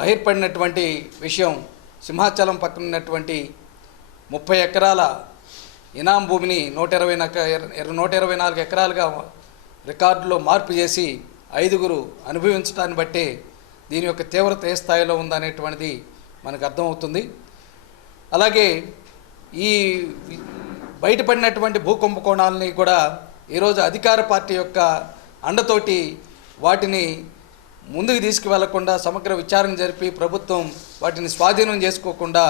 బహిర్పడినటువంటి విషయం సింహాచలం పక్కన ఉన్నటువంటి 30 ఎకరాల ఇనాం భూమిని 124 ఎకరాలుగా రికార్డులో మార్పు చేసి 5గురు అనుభవించడాన్ని బట్టి దీని యొక్క తీవ్రత ఏ స్థాయిలో ఉందనేటువంటిది మనకు అర్థమవుతుంది. అలాగే ఈ బయటపడినటువంటి భూకుంభకోణాలని కూడా ఈరోజు అధికార పార్టీ యొక్క అండతోటి వాటిని ముందుకు తీసుకువెళ్లకుండా సమగ్ర విచారణ జరిపి ప్రభుత్వం వాటిని స్వాధీనం చేసుకోకుండా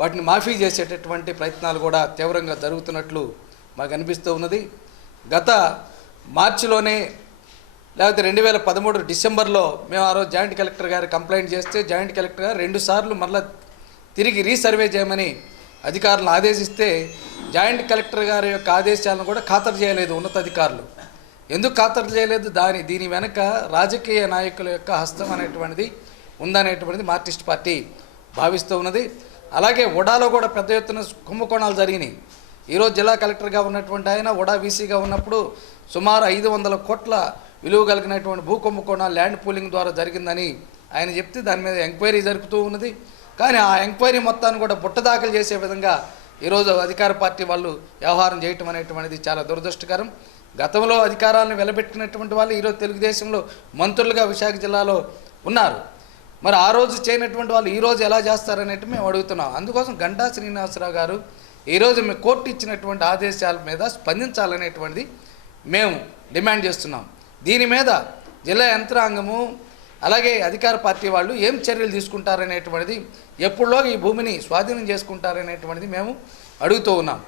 వాటిని మాఫీ చేసేటటువంటి ప్రయత్నాలు కూడా తీవ్రంగా జరుగుతున్నట్లు మాకు అనిపిస్తూ ఉన్నది. గత మార్చిలోనే లేకపోతే 2013 డిసెంబర్లో మేము ఆ రోజు జాయింట్ కలెక్టర్ గారు కంప్లైంట్ చేస్తే జాయింట్ కలెక్టర్ గారు 2 సార్లు మళ్ళీ తిరిగి రీసర్వే చేయమని అధికారులను ఆదేశిస్తే జాయింట్ కలెక్టర్ గారి యొక్క ఆదేశాలను కూడా ఖాతరు చేయలేదు ఉన్నతాధికారులు. ఎందుకు ఖాతరు చేయలేదు? దీని వెనక రాజకీయ నాయకుల యొక్క హస్తం అనేటువంటిది ఉందనేటువంటిది మార్క్సిస్ట్ పార్టీ భావిస్తూ ఉన్నది. అలాగే ఉడాలో కూడా పెద్ద ఎత్తున కుంభకోణాలు జరిగినాయి. ఈరోజు జిల్లా కలెక్టర్గా ఉన్నటువంటి ఆయన ఉడా వీసీగా ఉన్నప్పుడు సుమారు 500 కోట్ల విలువ కలిగినటువంటి భూ కుంభకోణాలు ల్యాండ్ పూలింగ్ ద్వారా జరిగిందని ఆయన చెప్తే దాని మీద ఎంక్వైరీ జరుపుతూ ఉన్నది. కానీ ఆ ఎంక్వైరీ మొత్తాన్ని కూడా బుట్టదాఖలు చేసే విధంగా ఈరోజు అధికార పార్టీ వాళ్ళు వ్యవహారం చేయటం అనేటువంటిది చాలా దురదృష్టకరం. గతంలో అధికారాలను వెలబెట్టినటువంటి వాళ్ళు ఈరోజు తెలుగుదేశంలో మంత్రులుగా విశాఖ జిల్లాలో ఉన్నారు. మరి ఆ రోజు చేయనటువంటి వాళ్ళు ఈరోజు ఎలా చేస్తారనేది మేము అడుగుతున్నాం. అందుకోసం గంటా శ్రీనివాసరావు గారు ఈరోజు మేము కోర్టు ఇచ్చినటువంటి ఆదేశాల మీద స్పందించాలనేటువంటిది మేము డిమాండ్ చేస్తున్నాం. దీని మీద జిల్లా యంత్రాంగము అలాగే అధికార పార్టీ వాళ్ళు ఏం చర్యలు తీసుకుంటారనేటువంటిది, ఎప్పుడులోగా ఈ భూమిని స్వాధీనం చేసుకుంటారనేటువంటిది మేము అడుగుతూ ఉన్నాం.